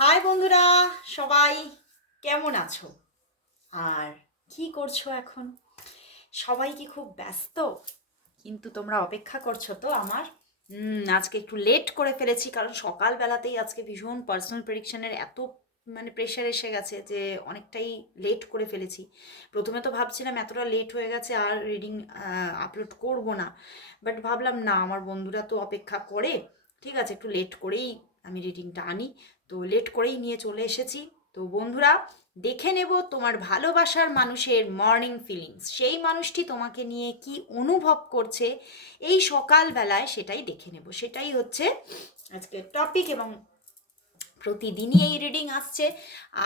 High বন্ধুরা, সবাই কেমন আছো? আর কি করছ এখন? সবাই কি খুব ব্যস্ত? কিন্তু তোমরা অপেক্ষা করছ তো আমার? আজকে একটু লেট করে ফেলেছি, কারণ সকালবেলাতেই আজকে ভীষণ পার্সোনাল প্রেডিকশনের এত মানে প্রেশার এসে গেছে যে অনেকটাই লেট করে ফেলেছি। প্রথমে তো ভাবছিলাম এতটা লেট হয়ে গেছে, আর রিডিং আপলোড করব না। বাট ভাবলাম, না, আমার বন্ধুরা তো অপেক্ষা করে। ঠিক আছে, একটু লেট করেই আমি রিডিংটা আনি। তো লেট করেই নিয়ে চলে এসেছি। তো বন্ধুরা, দেখে নেব তোমার ভালোবাসার মানুষের মর্নিং ফিলিংস সেই মানুষটি তোমাকে নিয়ে কি অনুভব করছে? এই সকালবেলায় সেটাই দেখে নেব। সেটাই হচ্ছে আজকে টপিক এবং প্রতিদিনই এই রিডিং আসছে।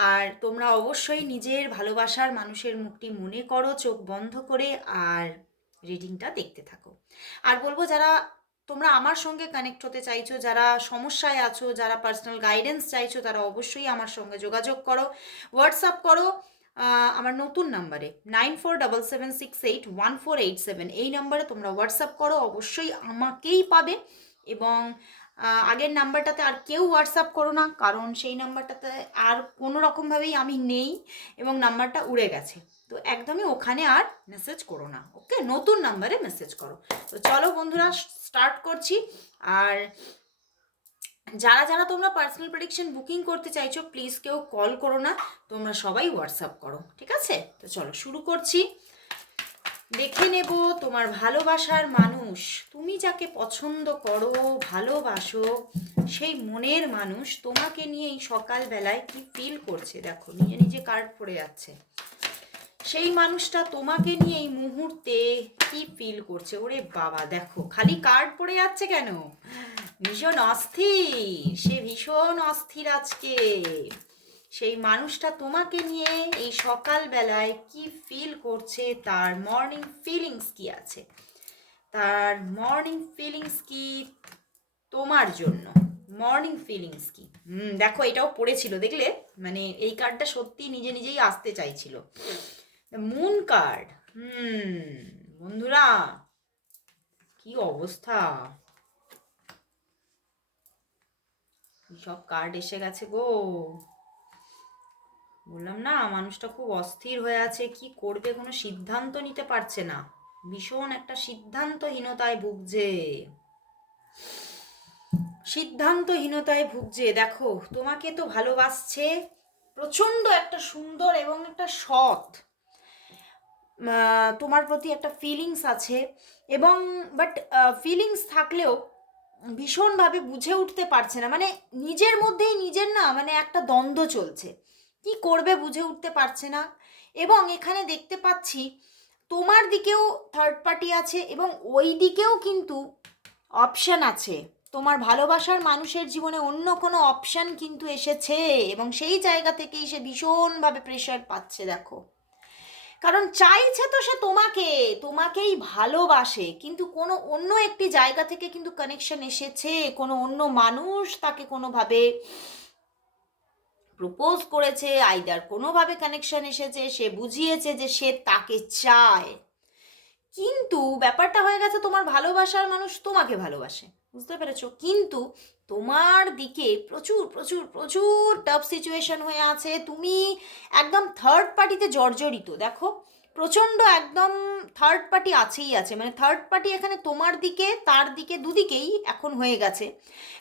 আর তোমরা অবশ্যই নিজের ভালোবাসার মানুষের মুখটি মনে করো, চোখ বন্ধ করে, আর রিডিংটা দেখতে থাকো। আর বলব, যারা তোমরা আমার সঙ্গে কানেক্ট হতে চাইছো, যারা সমস্যায় আছো, যারা পার্সোনাল গাইডেন্স চাইছো, তারা অবশ্যই আমার সঙ্গে যোগাযোগ করো। হোয়াটসঅ্যাপ করো আমার নতুন নাম্বারে nine four double seven six eight one four eight seven এই নাম্বারে তোমরা হোয়াটসঅ্যাপ করো, অবশ্যই আমাকেই পাবে এবং আগের নাম্বারটাতে আর কেউ হোয়াটসঅ্যাপ করো না, কারণ সেই নাম্বারটাতে আর কোনো রকমভাবেই আমি নেই এবং নাম্বারটা উড়ে গেছে। তো একদমই ওখানে আর মেসেজ করো না ওকে নতুন নাম্বারে মেসেজ করো। তো চলো বন্ধুরা স্টার্ট করছি। আর যারা যারা তোমরা পার্সোনাল প্রেডিকশন বুকিং করতে চাইছো প্লিজ কেউ কল করো না, তোমরা সবাই হোয়াটসঅ্যাপ করো, ঠিক আছে? তো চলো শুরু করছি। দেখে নেব তোমার ভালোবাসার মানুষ। তুমি যাকে পছন্দ করো, ভালোবাসো, সেই মনের মানুষ তোমাকে নিয়ে এই সকালবেলায় কি ফিল করছে? দেখো নিজে নিজে কার্ড পড়ে যাচ্ছে। সেই মানুষটা তোমাকে নিয়ে এই মুহূর্তে কি ফিল করছে? ওরে বাবা, দেখো, খালি কার্ড পড়ে যাচ্ছে কেন? ভীষণ অস্থির, সে ভীষণ অস্থির আজকে। সেই মানুষটা তোমাকে নিয়ে এই সকালবেলায় কি ফিল করছে? তার মর্নিং ফিলিংস কি আছে? তার মর্নিং ফিলিংস কি তোমার জন্য? মর্নিং ফিলিংস কি? হুম, দেখো, এটাও পড়েছিল, দেখলে? মানে এই কার্ডটা সত্যি নিজে নিজেই আসতে চাইছিল। মুন কার্ড হুম বন্ধুরা, কি অবস্থা? সব কার্ড এসে গেছে গো? বললাম না, মানুষটা খুব অস্থির হয়ে আছে, কি করবে কোনো সিদ্ধান্ত নিতে পারছে না। ভীষণ একটা সিদ্ধান্তহীনতায় ভুগছে। সিদ্ধান্তহীনতায় ভুগছে, দেখো, তোমাকে তো ভালোবাসছে। প্রচণ্ড একটা সুন্দর এবং একটা সৎ। তোমার প্রতি একটা ফিলিংস আছে এবং বাট ফিলিংস থাকলেও ভীষণভাবে বুঝে উঠতে পারছে না। মানে নিজের মধ্যেই নিজের না মানে একটা দ্বন্দ্ব চলছে। কি করবে বুঝে উঠতে পারছে না। এবং এখানে দেখতে পাচ্ছি, তোমার দিকেও থার্ড পার্টি আছে এবং ওই দিকেও কিন্তু অপশান আছে। তোমার ভালোবাসার মানুষের জীবনে অন্য কোনো অপশান কিন্তু এসেছে এবং সেই জায়গা থেকেই সে ভীষণভাবে প্রেশার পাচ্ছে, দেখো। কারণ চাইছে তো সে তোমাকে, তোমাকেই ভালোবাসে। কিন্তু কোনো অন্য একটি জায়গা থেকে কিন্তু কানেকশন এসেছে, কোনো অন্য মানুষ তাকে কোনোভাবে প্রপোজ করেছে আইদার কোনোভাবে কানেকশন এসেছে, সে বুঝিয়েছে যে সে তাকে চায়। কিন্তু ব্যাপারটা হয়ে গেছে তোমার ভালোবাসার মানুষ তোমাকে ভালোবাসে, বুঝতে পেরেছ? কিন্তু তোমার দিকে প্রচুর প্রচুর প্রচুর টাফ সিচুয়েশন হয়ে আছে। তুমি একদম থার্ড পার্টিতে জর্জরিত, দেখো। প্রচণ্ড একদম থার্ড পার্টি আছেই আছে। মানে থার্ড পার্টি এখানে তোমার দিকে, তার দিকে, দুদিকেই এখন হয়ে গেছে।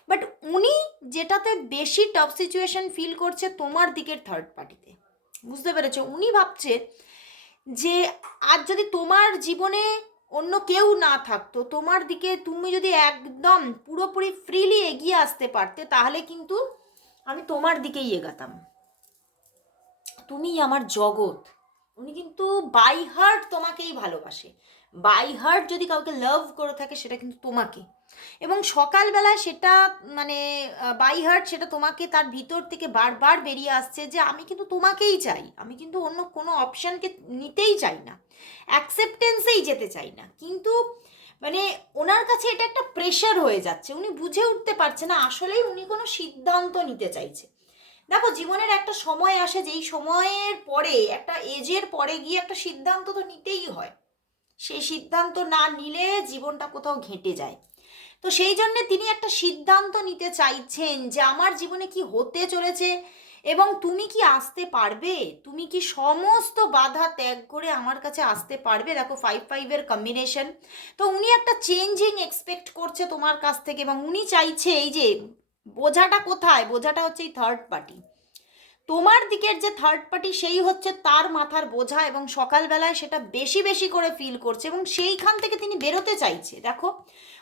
বাট উনি যেটাতে বেশি টাফ সিচুয়েশন ফিল করছে, তোমার দিকের থার্ড পার্টিতে বুঝতে পেরেছ? উনি ভাবছে যে, আজ যদি তোমার জীবনে অন্য কেউ না থাকতো। তোমার দিকে তুমি যদি একদম পুরোপুরি ফ্রিলি এগিয়ে আসতে পারতে, তাহলে কিন্তু আমি তোমার দিকেই এগাতাম। তুমি আমার জগৎ। উনি কিন্তু বাই হার্ট তোমাকেই ভালোবাসে। বাই হার্ট যদি কাউকে লাভ করে থাকে, সেটা কিন্তু তোমাকে। এবং সকালবেলায় সেটা মানে বাই হার্ট সেটা তোমাকে তার ভিতর থেকে বারবার বেরিয়ে আসছে যে আমি কিন্তু তোমাকেই চাই। আমি কিন্তু অন্য কোনো অপশানকে নিতেই চাই না। অ্যাকসেপ্টেন্সেই যেতে চাই না। কিন্তু মানে ওনার কাছে এটা একটা প্রেশার হয়ে যাচ্ছে। উনি বুঝে উঠতে পারছে না, আসলেই উনি কোনো সিদ্ধান্ত নিতে চাইছে। দেখো, জীবনের একটা সময় আসে, যেই সময়ের পরে, একটা এজের পরে গিয়ে একটা সিদ্ধান্ত তো নিতেই হয়। সেই সিদ্ধান্ত না নিলে জীবনটা কোথাও ঘেঁটে যায়। তো সেই জন্যে তিনি একটা সিদ্ধান্ত নিতে চাইছেন যে আমার জীবনে কি হতে চলেছে এবং তুমি কি আসতে পারবে? তুমি কি সমস্ত বাধা ত্যাগ করে আমার কাছে আসতে পারবে? দেখো ফাইভ ফাইভের কম্বিনেশন তো উনি একটা চেঞ্জিং এক্সপেক্ট করছে তোমার কাছ থেকে এবং উনি চাইছে এই যে বোঝাটা কোথায়? বোঝাটা হচ্ছে এই থার্ড পার্টি তোমার দিকের যে থার্ড পার্টি সেই হচ্ছে তার মাথার বোঝা এবং সকালবেলায় সেটা বেশি বেশি করে ফিল করছে এবং সেইখান থেকে তিনি বেরোতে চাইছে। দেখো,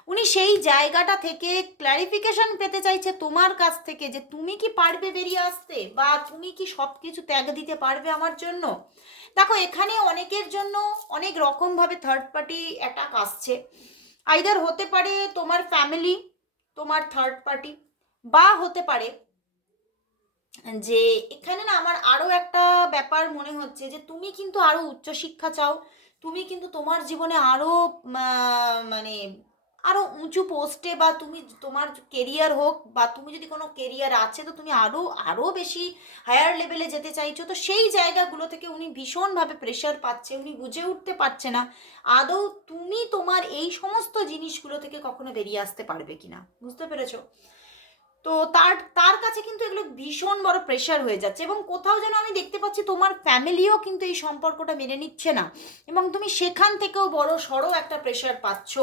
উনি সেই জায়গাটা থেকে ক্ল্যারিফিকেশন পেতে চাইছে তোমার কাছ থেকে যে তুমি কি পারবে বেরিয়ে আসতে বা তুমি কি সব কিছু ত্যাগ দিতে পারবে আমার জন্য? দেখো, এখানে অনেকের জন্য অনেক রকমভাবে থার্ড পার্টি অ্যাটাক আসছে। আইদার হতে পারে তোমার ফ্যামিলি তোমার থার্ড পার্টি বা হতে পারে যে এখানে না আমার আরও একটা ব্যাপার মনে হচ্ছে যে তুমি কিন্তু আরও উচ্চশিক্ষা চাও, তুমি কিন্তু তোমার জীবনে আরও মানে আরও উঁচু পোস্টে বা তুমি তোমার কেরিয়ার হোক বা তুমি যদি কোনো কেরিয়ার আছে তো তুমি আরও আরও বেশি হায়ার লেভেলে যেতে চাইছো, তো সেই জায়গাগুলো থেকে উনি ভীষণভাবে প্রেশার পাচ্ছে, উনি বুঝে উঠতে পারছে না। আদৌ তুমি তোমার এই সমস্ত জিনিসগুলো থেকে কখনো বেরিয়ে আসতে পারবে কিনা? বুঝতে পেরেছ? তো তার তার কাছে কিন্তু এগুলো ভীষণ বড় প্রেশার হয়ে যাচ্ছে এবং কোথাও যেন আমি দেখতে পাচ্ছি তোমার ফ্যামিলিও কিন্তু এই সম্পর্কটা মেনে নিচ্ছে না এবং তুমি সেখান থেকেও বড় সড়ো একটা প্রেশার পাচ্ছ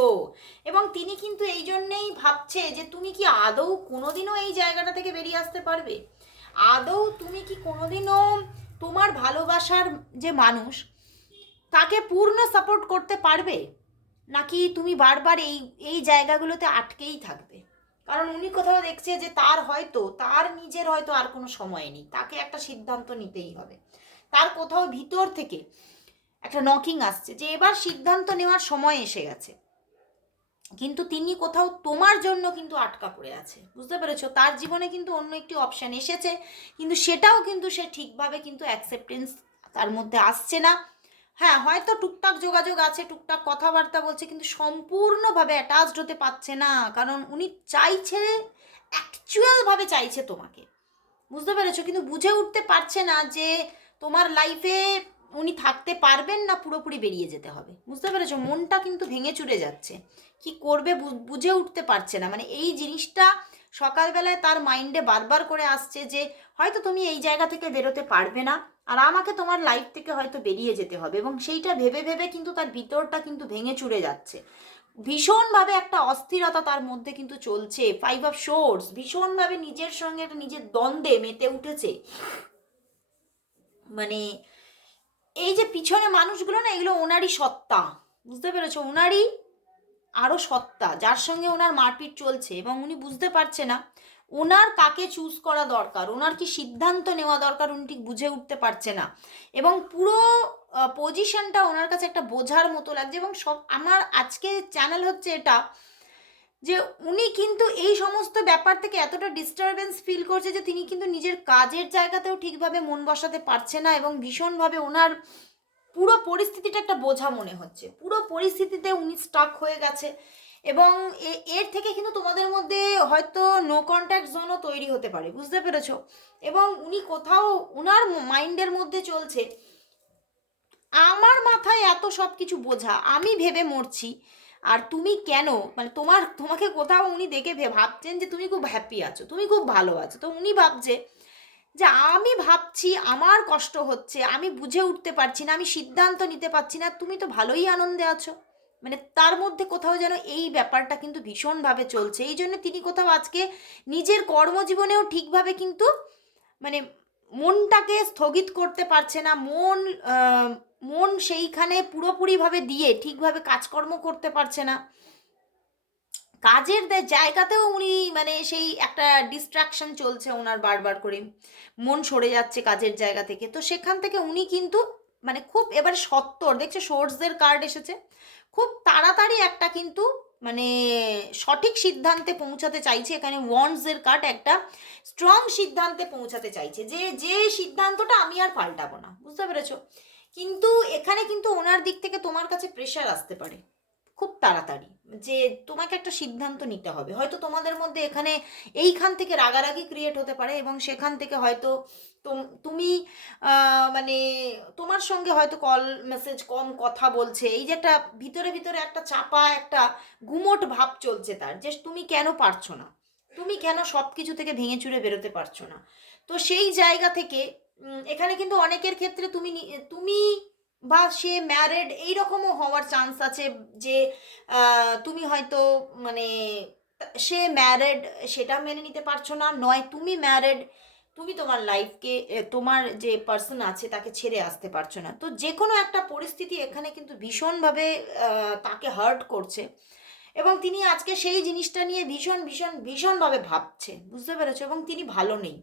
এবং তিনি কিন্তু এই জন্যেই ভাবছে যে তুমি কি আদৌ কোনোদিনও এই জায়গাটা থেকে বেরিয়ে আসতে পারবে? আদৌ তুমি কি কোনোদিনও তোমার ভালোবাসার যে মানুষ তাকে পূর্ণ সাপোর্ট করতে পারবে? নাকি তুমি বারবার এই এই জায়গাগুলোতে আটকেই থাকবে? কারণ উনি কোথাও দেখছে যে তার হয়তো, তার নিজের হয়তো আর কোনো সময় নেই। তাকে একটা সিদ্ধান্ত নিতেই হবে। তার কোথাও ভিতর থেকে একটা নকিং আসছে যে এবার সিদ্ধান্ত নেওয়ার সময় এসে গেছে। কিন্তু তিনি কোথাও তোমার জন্য কিন্তু আটকা পড়ে আছে। বুঝতে পেরেছ? তার জীবনে কিন্তু অন্য একটি অপশান এসেছে, কিন্তু সেটাও কিন্তু সে ঠিকভাবে কিন্তু অ্যাকসেপ্টেন্স তার মধ্যে আসছে না। হ্যাঁ হয়তো টুকটাক যোগাযোগ আছে, টুকটাক কথাবার্তা বলছে, কিন্তু সম্পূর্ণভাবে অ্যাটাচড হতে পারছে না। কারণ উনি চাইছে অ্যাকচুয়ালভাবে চাইছে তোমাকে। বুঝতে পেরেছ? কিন্তু বুঝে উঠতে পারছে না যে তোমার লাইফে উনি থাকতে পারবেন না, পুরোপুরি বেরিয়ে যেতে হবে। বুঝতে পেরেছ? মনটা কিন্তু ভেঙে চুরে যাচ্ছে। কি করবে বুঝে উঠতে পারছে না। মানে এই জিনিসটা সকালবেলায় তার মাইন্ডে বারবার করে আসছে যে হয়তো তুমি এই জায়গা থেকে বেরোতে পারবে না, আর আমাকে তোমার লাইফ থেকে হয়তো বেরিয়ে যেতে হবে এবং সেইটা ভেবে ভেবে কিন্তু তার ভিতরটা কিন্তু ভেঙে চুরে যাচ্ছে। ভীষণভাবে একটা অস্থিরতা তার মধ্যে কিন্তু চলছে ফাইভ অফ শোর্স ভীষণভাবে নিজের সঙ্গে একটা নিজের দ্বন্দ্বে মেতে উঠেছে। মানে এই যে পিছনে মানুষগুলো না, এগুলো ওনারই সত্তা, বুঝতে পেরেছ? ওনারই আরও সত্তা, যার সঙ্গে ওনার মারপিট চলছে এবং উনি বুঝতে পারছে না ওনার কাকে চুজ করা দরকার? ওনার কি সিদ্ধান্ত নেওয়া দরকার? উনি ঠিক বুঝে উঠতে পারছে না। এবং পুরো পজিশনটা ওনার কাছে একটা বোঝার মতো লাগছে এবং সব, আমার আজকে চ্যানেল হচ্ছে এটা যে উনি কিন্তু এই সমস্ত ব্যাপার থেকে এতটা ডিস্টারবেন্স ফিল করছে যে তিনি কিন্তু নিজের কাজের জায়গাতেও ঠিকভাবে মন বসাতে পারছে না এবং ভীষণভাবে ওনার পুরো পরিস্থিতিটা একটা বোঝা মনে হচ্ছে। পুরো পরিস্থিতিতে উনি স্টাক হয়ে গেছে। এবং এর থেকে কিন্তু তোমাদের মধ্যে হয়তো নো কন্ট্যাক্ট জোনও তৈরি হতে পারে, বুঝতে পেরেছ? এবং উনি কোথাও ওনার মাইন্ডের মধ্যে চলছে, আমার মাথায় এত সব কিছু বোঝা, আমি ভেবে মরছি, আর তুমি কেন? মানে তোমার, তোমাকে কোথাও উনি দেখে ভাবছেন যে তুমি খুব হ্যাপি আছো, তুমি খুব ভালো আছো, তো উনি ভাবছে যে আমি ভাবছি, আমার কষ্ট হচ্ছে, আমি বুঝে উঠতে পারছি না, আমি সিদ্ধান্ত নিতে পারছি না, তুমি তো ভালোই আনন্দে আছো। মানে তার মধ্যে কোথাও যেন এই ব্যাপারটা কিন্তু ভীষণভাবে চলছে। এই জন্য তিনি কোথাও আজকে নিজের কর্মজীবনেও ঠিকভাবে কিন্তু মানে মনটাকে স্থগিত করতে পারছে না। মন মন সেইখানে পুরোপুরিভাবে দিয়ে ঠিকভাবে কাজকর্ম করতে পারছে না। কাজের জায়গাতেও উনি মানে সেই একটা ডিস্ট্রাকশন চলছে ওনার বারবার করে। মন সরে যাচ্ছে কাজের জায়গা থেকে। তো সেখান থেকে উনি কিন্তু মানে খুব এবার সত্তর, দেখছে সোর্সদের কার্ড এসেছে। খুব তাড়াতাড়ি একটা কিন্তু মানে সঠিক সিদ্ধান্তে পৌঁছাতে চাইছে। এখানে ওয়ান্ডসের কাট একটা স্ট্রং সিদ্ধান্তে পৌঁছাতে চাইছে। যে যে সিদ্ধান্তটা আমি আর পাল্টাবো না। বুঝতে পেরেছ? কিন্তু এখানে কিন্তু ওনার দিক থেকে তোমার কাছে প্রেশার আসতে পারে। খুব তাড়াতাড়ি, যে তোমাকে একটা সিদ্ধান্ত নিতে হবে। হয়তো তোমাদের মধ্যে এখানে এইখান থেকে রাগারাগি ক্রিয়েট হতে পারে এবং সেখান থেকে হয়তো তোম- মানে তোমার সঙ্গে হয়তো কল মেসেজ কম কথা বলছে। এই যে একটা ভিতরে ভিতরে একটা চাপা, একটা গুমোট ভাব চলছে তার, যে তুমি কেন পারছ না? তুমি কেন সব কিছু থেকে ভেঙে চুরে বেরোতে পারছ না? তো সেই জায়গা থেকে এখানে কিন্তু অনেকের ক্ষেত্রে তুমি তুমি বা সে ম্যারেড এইরকমও হওয়ার চান্স আছে যে তুমি হয়তো মানে সে ম্যারেড সেটা মেনে নিতে পারছ না, নয় তুমি ম্যারেড তুমি তোমার লাইফকে তোমার যে পার্সন আছে তাকে ছেড়ে আসতে পারছ না। তো যে কোনো একটা পরিস্থিতি এখানে কিন্তু ভীষণভাবে তাকে হার্ট করছে এবং তিনি আজকে সেই জিনিসটা নিয়ে ভীষণ ভীষণ, ভীষণভাবে ভাবছে, বুঝতে পেরেছ? এবং তিনি ভালো নেই।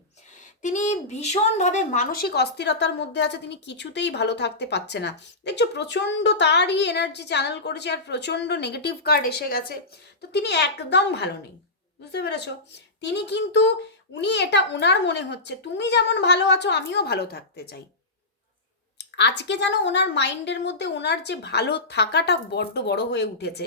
তিনি ভীষণভাবে মানসিক অস্থিরতার মধ্যে আছে, তিনি কিছুতেই ভালো থাকতে পারছে না। দেখছ, প্রচণ্ড তারই এনার্জি চ্যানেল করেছে আর প্রচণ্ড নেগেটিভ কার্ড এসে গেছে। তো তিনি একদম ভালো নেই, বুঝতে পেরেছ? তিনি কিন্তু, উনি এটা ওনার মনে হচ্ছে, তুমি যেমন ভালো আছো, আমিও ভালো থাকতে চাই। আজকে যেন ওনার মাইন্ডের মধ্যে ওনার যে ভালো থাকাটা বড্ড বড় হয়ে উঠেছে,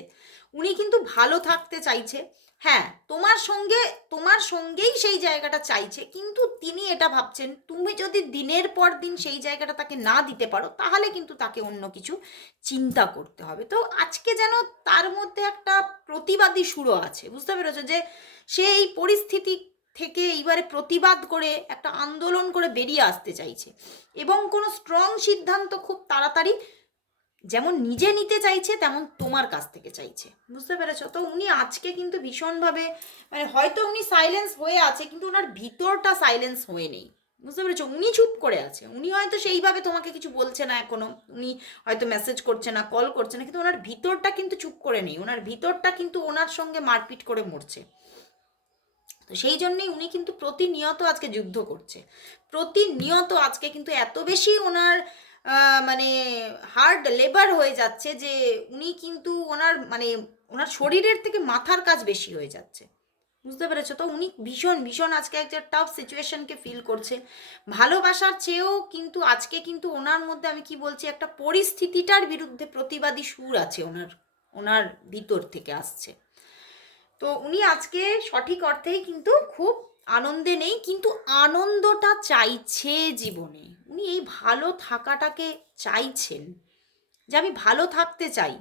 উনি কিন্তু ভালো থাকতে চাইছে। হ্যাঁ তোমার সঙ্গে, তোমার সঙ্গেই সেই জায়গাটা চাইছে, কিন্তু তিনি এটা ভাবছেন, তুমি যদি দিনের পর দিন সেই জায়গাটা তাকে না দিতে পারো, তাহলে কিন্তু তাকে অন্য কিছু চিন্তা করতে হবে। তো আজকে যেন তার মধ্যে একটা প্রতিবাদী সুরও আছে, বুঝতে পেরেছ? যে সে এই পরিস্থিতি থেকে এইবারে প্রতিবাদ করে, একটা আন্দোলন করে বেরিয়ে আসতে চাইছে। এবং কোনো স্ট্রং সিদ্ধান্ত খুব তাড়াতাড়ি যেমন নিজে নিতে চাইছে, তেমন তোমার কাছ থেকে চাইছে। বুঝতে পেরেছ? তো উনি আজকে কিন্তু ভীষণভাবে মানে হয়তো উনি সাইলেন্স হয়ে আছে, কিন্তু ওনার ভিতরটা সাইলেন্স হয়ে নেই। বুঝতে পেরেছ? উনি চুপ করে আছে। উনি হয়তো সেইভাবে তোমাকে কিছু বলছে না এখনও। উনি হয়তো মেসেজ করছে না কল করছে না, কিন্তু ওনার ভিতরটা কিন্তু চুপ করে নেই। ওনার ভিতরটা কিন্তু ওনার সঙ্গে মারপিট করে মরছে। তো সেই জন্যই উনি কিন্তু প্রতিনিয়ত আজকে যুদ্ধ করছে। প্রতিনিয়ত আজকে কিন্তু এত বেশি ওনার মানে হার্ড লেবার হয়ে যাচ্ছে যে উনি কিন্তু ওনার মানে ওনার শরীরের থেকে মাথার কাজ বেশি হয়ে যাচ্ছে। বুঝতে পেরেছ? তো উনি ভীষণ ভীষণ আজকে একটা টাফ সিচুয়েশনকে ফিল করছে। ভালোবাসার চেয়েও কিন্তু আজকে কিন্তু ওনার মধ্যে আমি কি বলছি, একটা পরিস্থিতিটার বিরুদ্ধে প্রতিবাদী সুর আছে ওনার ওনার ভিতর থেকে আসছে। তো উনি আজকে সঠিক অর্থেই কিন্তু খুব আনন্দে নেই, কিন্তু আনন্দটা চাইছে জীবনে। উনি এই ভালো থাকাটাকে চাইছেন যে আমি ভালো থাকতে চাই।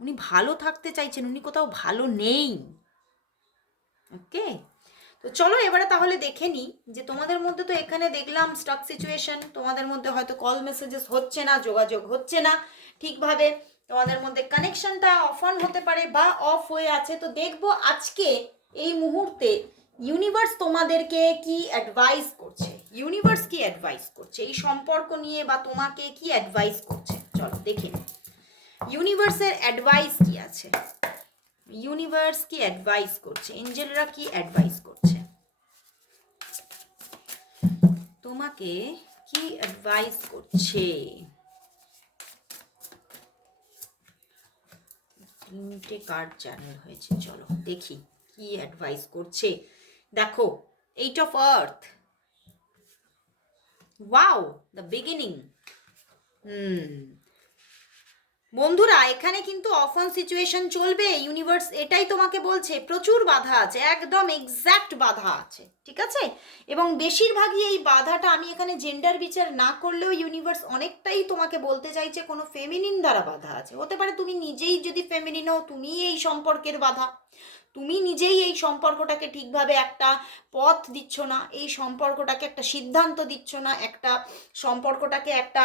উনি ভালো থাকতে চাইছেন, উনি কোথাও ভালো নেই। ওকে? তো চলো এবারে তাহলে দেখে নিই যে তোমাদের মধ্যে তো এখানে দেখলাম স্টাক সিচুয়েশন তোমাদের মধ্যে হয়তো কল মেসেজেস হচ্ছে না, যোগাযোগ হচ্ছে না। ঠিকভাবে তোমাদের মধ্যে কানেকশনটা অফ অন হতে পারে বা অফ হয়ে আছে। তো দেখব আজকে এই মুহূর্তে ইউনিভার্স তোমাদেরকে কি অ্যাডভাইস করছে? ইউনিভার্স কি অ্যাডভাইস করছে? এই সম্পর্ক নিয়ে বা তোমাকে কি অ্যাডভাইস করছে? চলো, দেখে ইউনিভার্সের অ্যাডভাইস কি আছে? ইউনিভার্স কি অ্যাডভাইস করছে? এঞ্জেলরা কি অ্যাডভাইস করছে? তোমাকে কি অ্যাডভাইস করছে? তিনটে কার্ড চ্যানেল হয়েছে, চলো, দেখি। কি অ্যাডভাইস করছে? দেখো eight of earth wow the beginning hmm. বন্ধুরা, এখানে কিন্তু অফন সিচুয়েশন চলবে। ইউনিভার্স এটাই তোমাকে বলছে, প্রচুর বাধা আছে, একদম এক্স্যাক্ট বাধা আছে, ঠিক আছে? এবং বেশিরভাগই এই বাধাটা আমি এখানে জেন্ডার বিচার না করলেও ইউনিভার্স অনেকটাই তোমাকে বলতে চাইছে, কোনো ফেমিনিন দ্বারা বাধা আছে। হতে পারে তুমি নিজেই যদি ফেমিনিন হও তুমি এই সম্পর্কের বাধা। তুমি নিজেই এই সম্পর্কটাকে ঠিকভাবে একটা পথ দিচ্ছ না, এই সম্পর্কটাকে একটা সিদ্ধান্ত দিচ্ছ না, একটা সম্পর্কটাকে একটা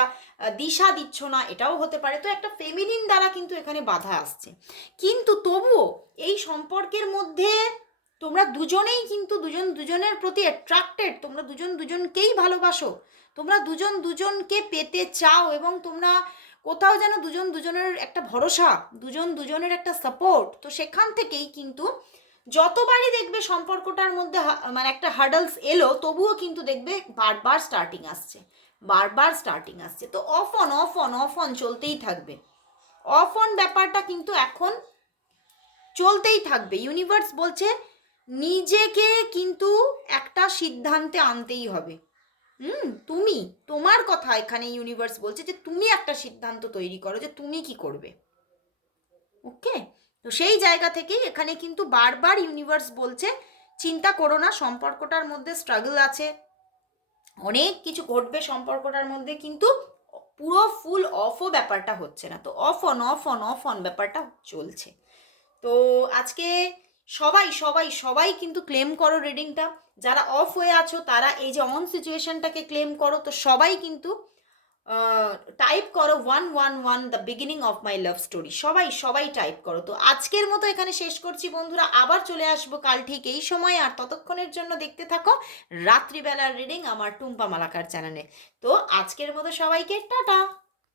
দিশা দিচ্ছ না, এটাও হতে পারে। তো একটা ফেমিনিন দ্বারা কিন্তু এখানে বাধা আসছে। কিন্তু তবুও এই সম্পর্কের মধ্যে তোমরা দুজনেই কিন্তু দুজন দুজনের প্রতি অ্যাট্রাক্টেড তোমরা দুজন দুজনকেই ভালোবাসো। তোমরা দুজন দুজনকে পেতে চাও এবং তোমরা কোথাও যেন দুজন দুজনের একটা ভরসা, দুজন দুজনের একটা সাপোর্ট তো সেখান থেকেই কিন্তু যতবারই দেখবে সম্পর্কটার মধ্যে মানে একটা হার্ডলস এলো, তবুও কিন্তু দেখবে বারবার স্টার্টিং আসছে, বারবার স্টার্টিং আসছে। তো off on off on off on চলতেই থাকবে। অফ অন ব্যাপারটা কিন্তু এখন চলতেই থাকবে। ইউনিভার্স বলছে, নিজেকে কিন্তু একটা সিদ্ধান্তে আনতেই হবে। হুম, তুমি, তোমার কথা এখানে ইউনিভার্স বলছে যে তুমি একটা সিদ্ধান্ত তৈরি করো যে তুমি কি করবে। ওকে? তো সেই জায়গা থেকেই এখানে কিন্তু বারবার ইউনিভার্স বলছে, চিন্তা করো না, সম্পর্কটার মধ্যে স্ট্রাগল আছে। অনেক কিছু ঘটবে সম্পর্কটার মধ্যে, কিন্তু পুরো ফুল অফও ব্যাপারটা হচ্ছে না। তো off on off on off on ব্যাপারটা চলছে। তো আজকে সবাই সবাই সবাই কিন্তু ক্লেম করো রিডিংটা যারা অফ হয়ে আছো, তারা এই যে অন সিচুয়েশনটাকে ক্লেম করো, তো সবাই কিন্তু টাইপ করো one one one the beginning of my love story সবাই সবাই টাইপ করো। তো আজকের মতো এখানে শেষ করছি বন্ধুরা। আবার চলে আসব কাল ঠিক এই সময়। আর ততক্ষণের জন্য দেখতে থাকো রাত্রিবেলার রিডিং আমার টুম্পা মালাকার চ্যানেলে তো আজকের মতো সবাইকে টাটা!